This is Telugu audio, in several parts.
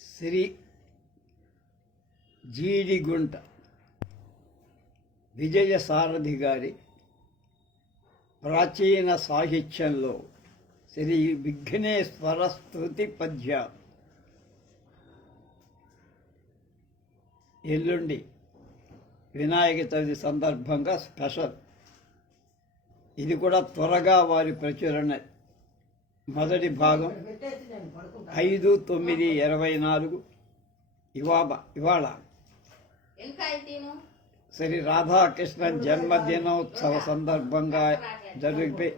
శ్రీ జీడిగుంట విజయ సారథి గారి ప్రాచీన సాహిత్యంలో శ్రీ విఘ్నేశ్వర స్తుతి పద్య ఎల్లుండి వినాయక చవితి సందర్భంగా స్పెషల్. ఇది కూడా త్వరగా వారి ప్రచురణ మొదటి భాగం ఐదు తొమ్మిది ఇరవై నాలుగు. ఇవాళ. ఇవాళ శ్రీ రాధాకృష్ణ జన్మదినోత్సవ సందర్భంగా జరిపే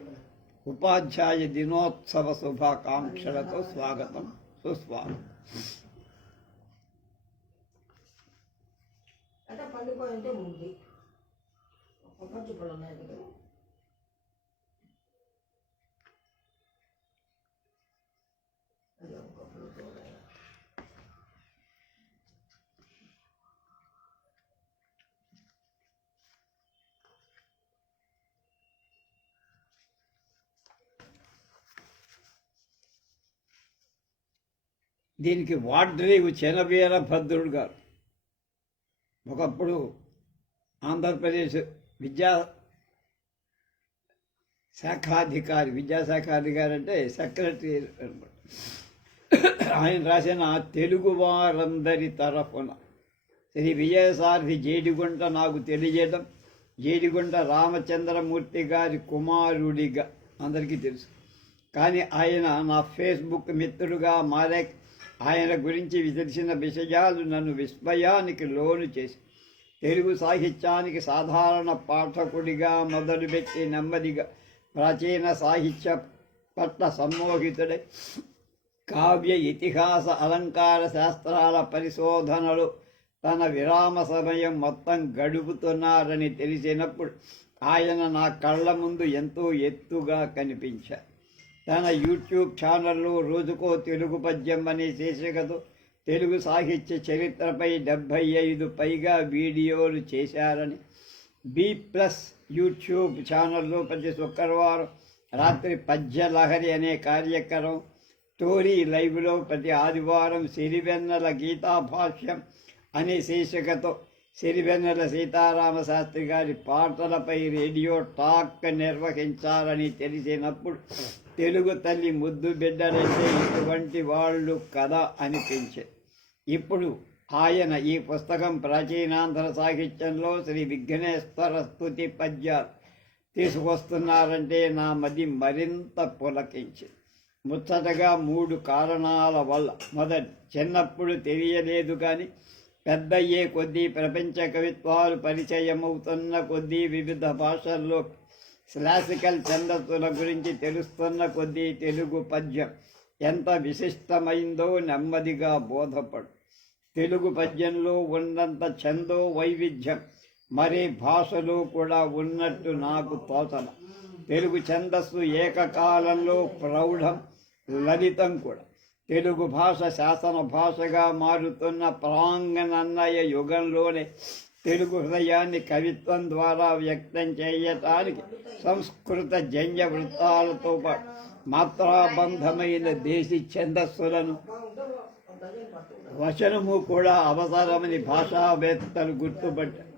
ఉపాధ్యాయ దినోత్సవ శుభాకాంక్షలతో స్వాగతం. సుస్వాగతం. అంటే పండుకోవాలంటే ఉంది ప్రపంచ పళ్ళు ఉన్నాయి కదా అది ఒక పళ్ళు కూడా. దీనికి వాడ్రేవు చెనవీర భద్రుడు గారు. ఒకప్పుడు ఆంధ్రప్రదేశ్ విద్యా శాఖాధికారి విద్యాశాఖాధికారి అంటే సెక్రటరీ అనమాట. ఆయన రాసిన తెలుగు వారందరి తరఫున శ్రీ విజయసారథి జేడిగుంట నాకు తెలియజేయడం జేడిగుంట రామచంద్రమూర్తి గారి కుమారుడిగా అందరికీ తెలుసు. కానీ ఆయన నా ఫేస్బుక్ మిత్రుడుగా మారే ఆయన గురించి తెలిసిన విషయాలు నన్ను విస్మయానికి లోను చేసి తెలుగు సాహిత్యానికి సాధారణ పాఠకుడిగా మొదలుపెట్టి నెమ్మదిగా ప్రాచీన సాహిత్య పట్ల సమ్మోహితుడై కావ్య ఇతిహాస అలంకార శాస్త్రాల పరిశోధనలు తన విరామ సమయం మొత్తం గడుపుతున్నారని తెలిసినప్పుడు ఆయన నా కళ్ళ ముందు ఎంతో ఎత్తుగా కనిపించారు. తన యూట్యూబ్ ఛానల్లో రోజుకో తెలుగు పద్యం అనే శీర్షికతో తెలుగు సాహిత్య చరిత్రపై డెబ్భై ఐదు పైగా వీడియోలు చేశారని. బి ప్లస్ యూట్యూబ్ ఛానల్లో ప్రతి శుక్రవారం రాత్రి పద్య లహరి అనే కార్యక్రమం స్టోరీ లైవ్లో ప్రతి ఆదివారం సిరివెన్నెల గీతాభాష్యం అనే శీర్షికతో సిరివెన్నెల సీతారామ శాస్త్రి గారి పాటలపై రేడియో టాక్ నిర్వహించాలని తెలిసినప్పుడు తెలుగు తల్లి ముద్దు బిడ్డలంటే ఇటువంటి వాళ్ళు కదా అనిపించే. ఇప్పుడు ఆయన ఈ పుస్తకం ప్రాచీనాంధ్ర సాహిత్యంలో శ్రీ విఘ్నేశ్వర స్థుతి పద్యాలు తీసుకొస్తున్నారంటే నా మది మరింత పులకించి. ముచ్చటగా మూడు కారణాల వల్ల మొదటి చిన్నప్పుడు తెలియలేదు కానీ పెద్దయ్యే కొద్దీ ప్రపంచ కవిత్వాలు పరిచయమవుతున్న కొద్దీ వివిధ భాషల్లో క్లాసికల్ ఛందస్సుల గురించి తెలుస్తున్న కొద్దీ తెలుగు పద్యం ఎంత విశిష్టమైందో నెమ్మదిగా బోధపడు. తెలుగు పద్యంలో ఉన్నంత ఛందో వైవిధ్యం మరే భాషలో కూడా ఉన్నట్టు నాకు తోచన తెలుగు ఛందస్సు ఏకకాలంలో ప్రౌఢం లలితం కూడా. తెలుగు భాష శాసన భాషగా మారుతున్న ప్రాంగణన్నయ యుగంలోనే తెలుగు హృదయాన్ని కవిత్వం ద్వారా వ్యక్తం చేయటానికి సంస్కృత జన్య వృత్తాలతో పాటు మాత్రాబంధమైన దేశీ ఛందస్సులను వచనము కూడా అవసరమని భాషావేత్తలు గుర్తుపట్టారు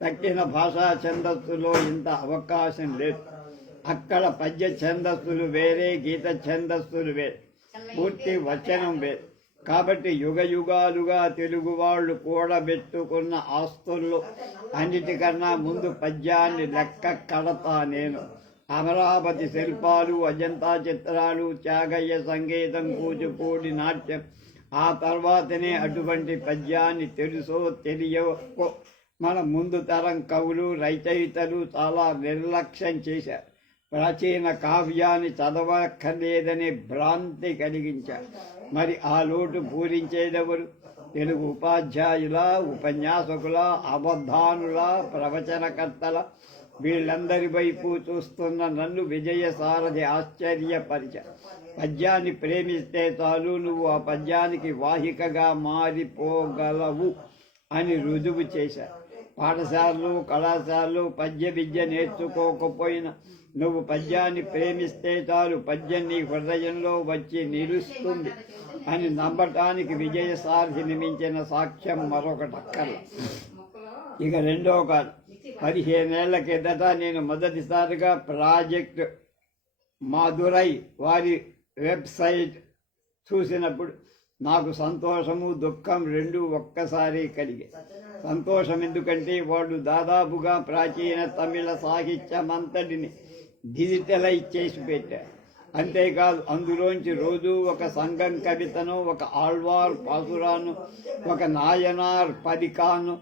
తక్కిన భాషా ఛందస్సులో ఇంత అవకాశం లేదు. అక్కడ పద్య ఛందస్సులు వేరే గీత ఛందస్సులు వేరే. పూర్తి వచనం వేరు. కాబట్టి యుగ యుగాలుగా తెలుగు వాళ్ళు కూడబెట్టుకున్న ఆస్తుల్లో అన్నిటికన్నా ముందు పద్యాన్ని లెక్క కడతా నేను. అమరావతి శిల్పాలు అజంతా చిత్రాలు త్యాగయ్య సంగీతం కూచిపూడి నాట్యం. ఆ తర్వాతనే అటువంటి పద్యాన్ని తెలుసో తెలియకో మన ముందు తరం కవులు రచయితలు చాలా నిర్లక్ష్యం చేశారు. ప్రాచీన కావ్యాన్ని చదవక్కర్లేదనే భ్రాంతి కలిగించారు. మరి ఆ లోటు పూరించేదెవరు? తెలుగు ఉపాధ్యాయుల ఉపన్యాసకుల అబద్ధానుల ప్రవచనకర్తల వీళ్ళందరి వైపు చూస్తున్న నన్ను విజయసారథి ఆశ్చర్యపరిచ పద్యాన్ని ప్రేమిస్తే చాలు నువ్వు ఆ పద్యానికి వాహికగా మారిపోగలవు అని రుజువు చేశారు. పాఠశాలలు కళాశాలలు పద్య విద్య నేర్చుకోకపోయినా నువ్వు పద్యాన్ని ప్రేమిస్తే చాలు పద్యం నీ హృదయంలో వచ్చి నిలుస్తుంది అని నమ్మటానికి విజయసారథిని మించిన సాక్ష్యం మరొకటక్కర్ల ఇక రెండో కాదు. పదిహేనేళ్ళ కిందట నేను మొదటిసారిగా ప్రాజెక్ట్ మాధురై వారి వెబ్సైట్ చూసినప్పుడు నాకు సంతోషము దుఃఖం రెండు ఒక్కసారి కలిగే సంతోషం ఎందుకంటే వాళ్ళు దాదాపుగా ప్రాచీన తమిళ సాహిత్యమంతటిని డిజిటలైజ్ చేసి పెట్టా. అంతేకాదు అందులోంచి రోజు ఒక సంఘం కవితను ఒక ఆళ్వార్ పాసురాను ఒక నాయనార్ పదికాను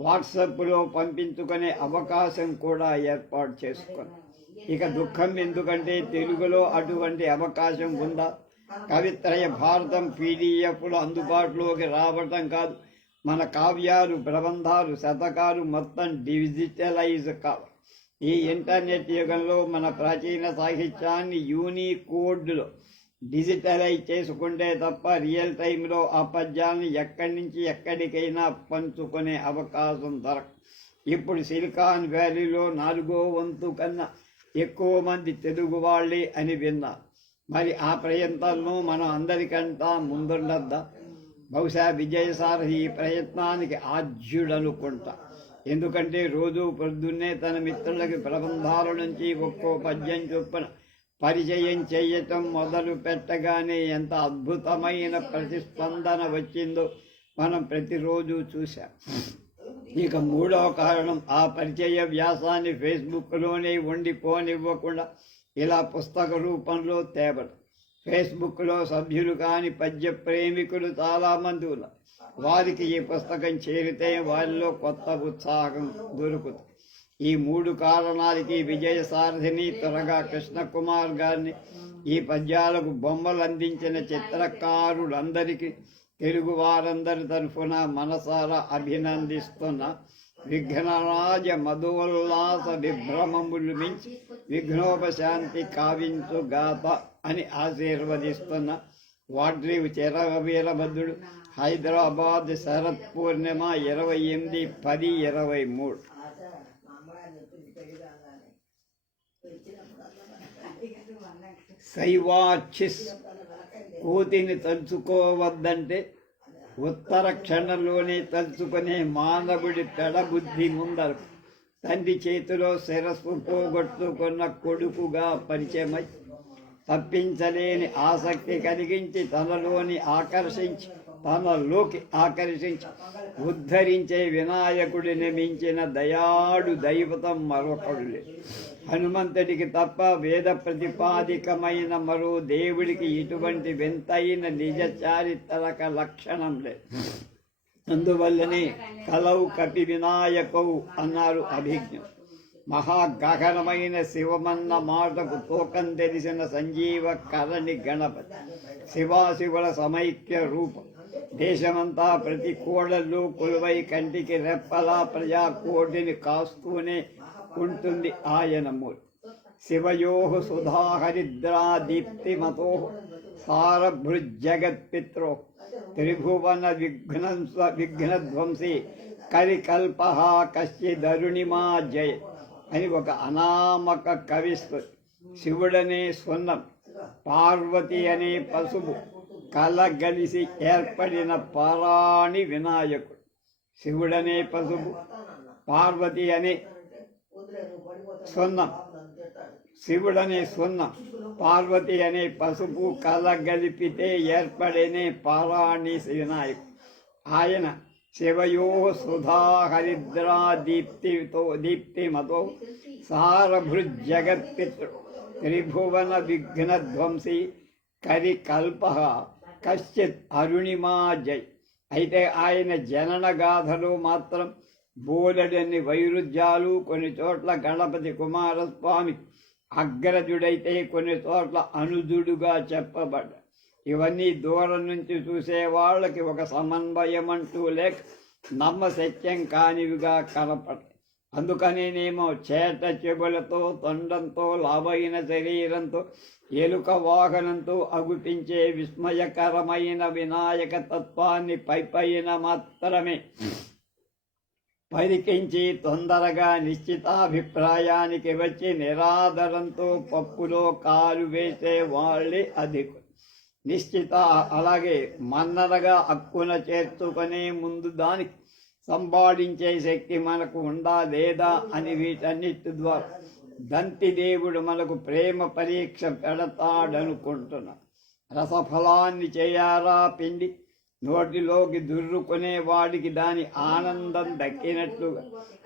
వాట్సాప్లో పంపించుకునే అవకాశం కూడా ఏర్పాటు చేసుకుని ఇక దుఃఖం ఎందుకంటే తెలుగులో అటువంటి అవకాశం ఉందా? కవిత్రయ భారతం పీడిఎఫ్లు అందుబాటులోకి రావటం కాదు. మన కావ్యాలు ప్రబంధాలు శతకాలు మొత్తం డిజిటలైజ్ కావు. ఈ ఇంటర్నెట్ యుగంలో మన ప్రాచీన సాహిత్యాన్ని యూనికోడ్లో డిజిటలైజ్ చేసుకుంటే తప్ప రియల్ టైంలో ఆ పద్యాన్ని ఎక్కడి నుంచి ఎక్కడికైనా పంచుకునే అవకాశం దొరక ఇప్పుడు సిలికాన్ వ్యాలీలో నాలుగో వంతు కన్నా ఎక్కువ మంది తెలుగు వాళ్ళే అని విన్నా. మరి ఆ ప్రయత్నంలో మనం అందరికంటా ముందుండద్దా? బహుశా విజయసారథి ఈ ప్రయత్నానికి ఆద్యుడనుకుంటా ఎందుకంటే రోజు పొద్దున్నే తన మిత్రులకి ప్రబంధాల నుంచి ఒక్కో పద్యం చొప్పున పరిచయం చేయటం మొదలు పెట్టగానే ఎంత అద్భుతమైన ప్రతిస్పందన వచ్చిందో మనం ప్రతిరోజు చూశాం. ఇక మూడవ కారణం ఆ పరిచయ వ్యాసాన్ని ఫేస్బుక్లోనే ఉండిపోనివ్వకుండా ఇలా పుస్తక రూపంలో తేవడం. ఫేస్బుక్లో సభ్యులు కాని పద్య ప్రేమికులు చాలామంది ఉన్నారు. వారికి ఈ పుస్తకం చేరితే వారిలో కొత్త ఉత్సాహం దొరుకుతుంది. ఈ మూడు కారణాలకి విజయసారథిని త్వరగా కృష్ణకుమార్ గారిని ఈ పద్యాలకు బొమ్మలు అందించిన చిత్రకారులందరికీ తెలుగు వారందరి తరఫున మనసారా అభినందిస్తున్న విఘ్నరాజ మధుల్లాస విభ్రమములు మించి విఘ్నోపశాంతి కావించు గాథ. అని ఆశీర్వదిస్తున్న వాడ్రీవ్ చెరవ వీరభద్రుడు హైదరాబాద్ శరత్ పూర్ణిమ ఇరవై ఎనిమిది పది ఇరవై మూడు. సైవాచిస్ కోతిని తలుచుకోవద్దంటే ఉత్తర క్షణంలోనే తలుచుకునే మానవుడి పెడబుద్ధి ముందర తండ్రి చేతిలో శిరస్సు పోగొట్టుకున్న కొడుకుగా పరిచయమై తప్పించలేని ఆసక్తి కలిగించి తనలోని ఆకర్షించి తనలోకి ఆకర్షించి ఉద్ధరించే వినాయకుడిని మించిన దయాడు దైవతం మరొకడు లేదు హనుమంతుడికి తప్ప వేద ప్రతిపాదికమైన మరో దేవుడికి ఇటువంటి వింతైన నిజ చారిత్రక లక్షణం లేదు. అందువల్లనే కలవు కపి వినాయకవు అన్నారు అభిజ్ఞ మహాగహనమైన శివమన్న మాటకు తూకం తెలిసిన సంజీవ కరణి గణపతి. శివాశివుల సమైక్య రూపం. దేశమంతా ప్రతి కోడళ్ళు కొలువై కంటికి రెప్పలా ప్రజా కోటిని కాస్తూనే ఉంటుంది ఆయన మూర్తి. శివయో సుధాహరిద్రా దీప్తిమతో సారభృజగత్పిత్రో త్రిభువన విఘ్నం విఘ్నధ్వంసి కరికల్ప కశ్చిదరుణిమా జయ అని ఒక అనామక కవి శివుడనే సున్నం పార్వతి అనే పసుపు కలగలిసి ఏర్పడిన పారాణి వినాయకుడు. శివుడనే పసుపు పార్వతి అనే సున్నం శివుడనే సున్నం పార్వతి అనే పసుపు కలగలిపితే ఏర్పడేనే పారాణి వినాయకుడు. ఆయన శివయో సుధా హరిద్రా దీప్తితో దీప్తిమతో సారభృజగత్పితృ త్రిభువన విఘ్నధ్వంసి కరికల్ప కశ్చిత్ అరుణిమా జై అయితే ఆయన జనన గాథలో మాత్రం బోలెడన్ని వైరుధ్యాలు కొన్ని చోట్ల గణపతి కుమారస్వామి అగ్రజుడైతే కొన్ని చోట్ల అనుజుడుగా చెప్పబడ్డ ఇవన్నీ దూరం నుంచి చూసే వాళ్ళకి ఒక సమన్వయం అంటూ లేక సత్యం కానివిగా కనపడ అందుకనేనేమో చేట చెబులతో తొండంతో లావైన శరీరంతో ఎలుక వాహనంతో అగుపించే విస్మయకరమైన వినాయక తత్వాన్ని పైపైన మాత్రమే పరికించి తొందరగా నిశ్చితాభిప్రాయానికి వచ్చి నిరాదరంతో పప్పులో కాలు వేసే వాళ్ళే అధికులు. నిశ్చిత. అలాగే మన్నరగా హక్కున చేర్చుకునే ముందు దానికి సంపాదించే శక్తి మనకు ఉందా లేదా అని వీటన్నిటి ద్వారా దంతి దేవుడు మనకు ప్రేమ పరీక్ష పెడతాడనుకుంటున్నా. రసఫలాన్ని చేయారా పిండి? నోటిలోకి దుర్రుకునే వాడికి దాని ఆనందం దక్కినట్లుగా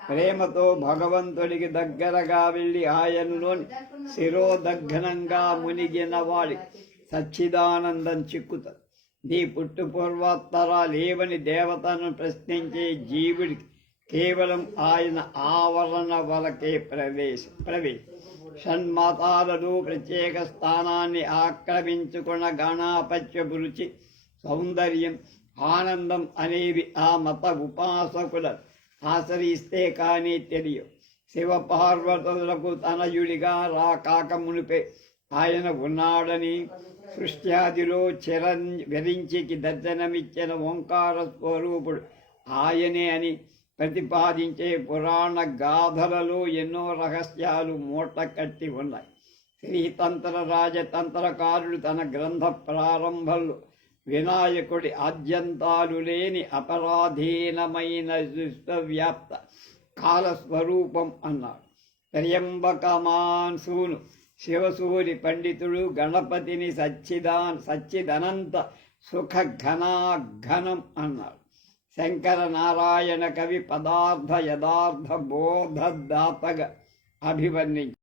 ప్రేమతో భగవంతుడికి దగ్గరగా వెళ్ళి ఆయనలోని శిరోదగ్నంగా మునిగిన వాడి సచ్చిదానందం చిక్కుతుంది నీ పుట్టు పూర్వోత్తరాలేవని దేవతను ప్రశ్నించే జీవుడికి కేవలం ఆయన ఆవరణ వలకే ప్రవేశ ప్రవేశ షణ్మతాలను ప్రత్యేక స్థానాన్ని ఆక్రమించుకున్న గణాపత్య రుచి సౌందర్యం ఆనందం అనేవి ఆ మత ఉపాసకుల ఆశ్రయిస్తే కానీ తెలియవు. శివ పార్వతులకు తనయుడిగా రా కాక మునిపే ఆయన ఉన్నాడని సృష్ట్యాదిలో చిరం విరించికి దర్శనమిచ్చిన ఓంకార స్వరూపుడు ఆయనే అని ప్రతిపాదించే పురాణ గాథలలో ఎన్నో రహస్యాలు మూట కట్టి ఉన్నాయి. శ్రీతంత్ర రాజతంత్రకారుడు తన గ్రంథ ప్రారంభంలో వినాయకుడి ఆద్యంతాలు లేని అపరాధీనమైన విశ్వవ్యాప్త కాలస్వరూపం అన్నాడు. త్ర్యంబకమాన్సూను శివసూరి పండితుడు గణపతిని సచ్చిదాన్ సచ్చిదనంత సుఖ ఘనాఘనం అన్నాడు. శంకర నారాయణ కవి పదార్థ యథార్థ బోధదాతగా అభివర్ణించారు